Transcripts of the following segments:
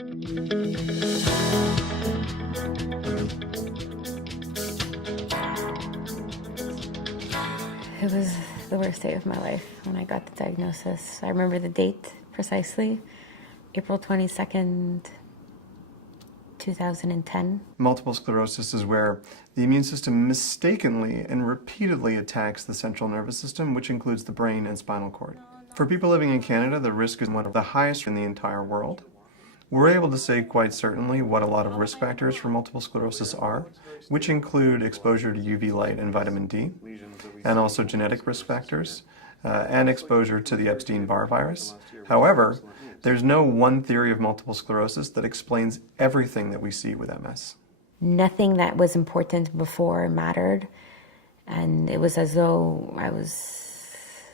It was the worst day of my life when I got the diagnosis. I remember the date precisely, April 22nd, 2010. Multiple sclerosis is where the immune system mistakenly and repeatedly attacks the central nervous system, which includes the brain and spinal cord. For people living in Canada, the risk is one of the highest in the entire world. We're able to say quite certainly what a lot of risk factors for multiple sclerosis are, which include exposure to UV light and vitamin D, and also genetic risk factors, and exposure to the Epstein-Barr virus. However, there's no one theory of multiple sclerosis that explains everything that we see with MS. Nothing that was important before mattered, and it was as though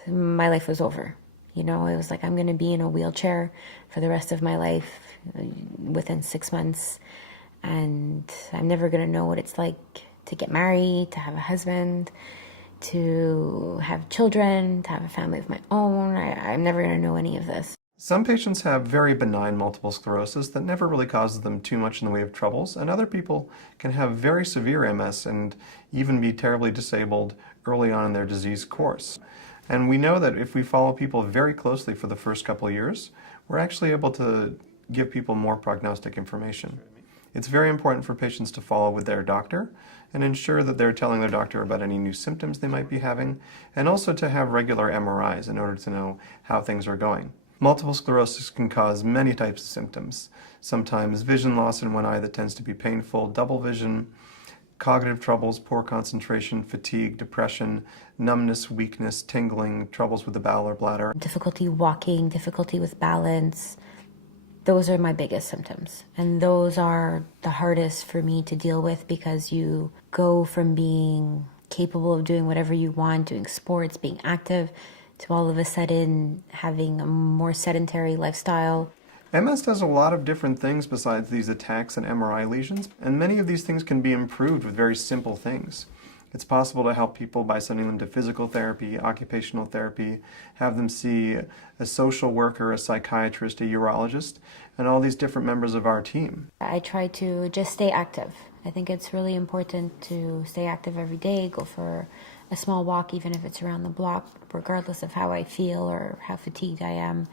my life was over. You know, it was like I'm going to be in a wheelchair for the rest of my life within 6 months, and I'm never going to know what it's like to get married, to have a husband, to have children, to have a family of my own. I'm never going to know any of this. Some patients have very benign multiple sclerosis that never really causes them too much in the way of troubles, and other people can have very severe MS and even be terribly disabled early on in their disease course. And we know that if we follow people very closely for the first couple of years, we're actually able to give people more prognostic information. It's very important for patients to follow with their doctor and ensure that they're telling their doctor about any new symptoms they might be having, and also to have regular MRIs in order to know how things are going. Multiple sclerosis can cause many types of symptoms. Sometimes vision loss in one eye that tends to be painful, double vision, cognitive troubles, poor concentration, fatigue, depression, numbness, weakness, tingling, troubles with the bowel or bladder. Difficulty walking, difficulty with balance. Those are my biggest symptoms. And those are the hardest for me to deal with because you go from being capable of doing whatever you want, doing sports, being active, to all of a sudden having a more sedentary lifestyle. MS does a lot of different things besides these attacks and MRI lesions, and many of these things can be improved with very simple things. It's possible to help people by sending them to physical therapy, occupational therapy, have them see a social worker, a psychiatrist, a urologist, and all these different members of our team. I try to just stay active. I think it's really important to stay active every day, go for a small walk, even if it's around the block, regardless of how I feel or how fatigued I am.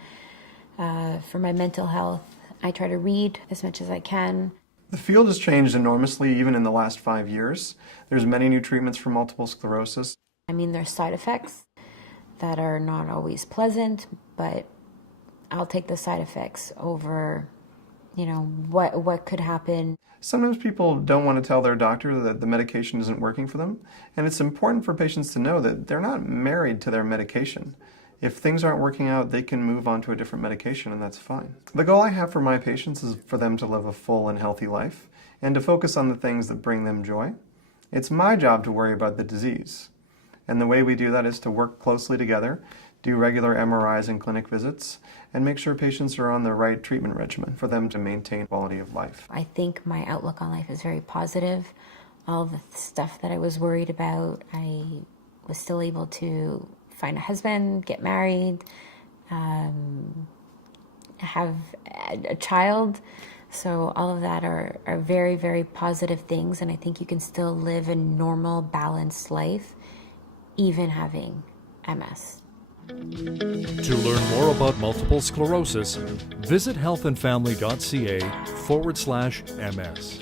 For my mental health, I try to read as much as I can. The field has changed enormously even in the last 5 years. There's many new treatments for multiple sclerosis. I mean, there's side effects that are not always pleasant, but I'll take the side effects over, you know, what could happen. Sometimes people don't want to tell their doctor that the medication isn't working for them, and it's important for patients to know that they're not married to their medication. If things aren't working out, they can move on to a different medication, and that's fine. The goal I have for my patients is for them to live a full and healthy life and to focus on the things that bring them joy. It's my job to worry about the disease. And the way we do that is to work closely together, do regular MRIs and clinic visits, and make sure patients are on the right treatment regimen for them to maintain quality of life. I think my outlook on life is very positive. All the stuff that I was worried about, I was still able to find a husband, get married, have a child. So all of that are very, very positive things, and I think you can still live a normal, balanced life, even having MS. To learn more about multiple sclerosis, visit healthandfamily.ca/MS.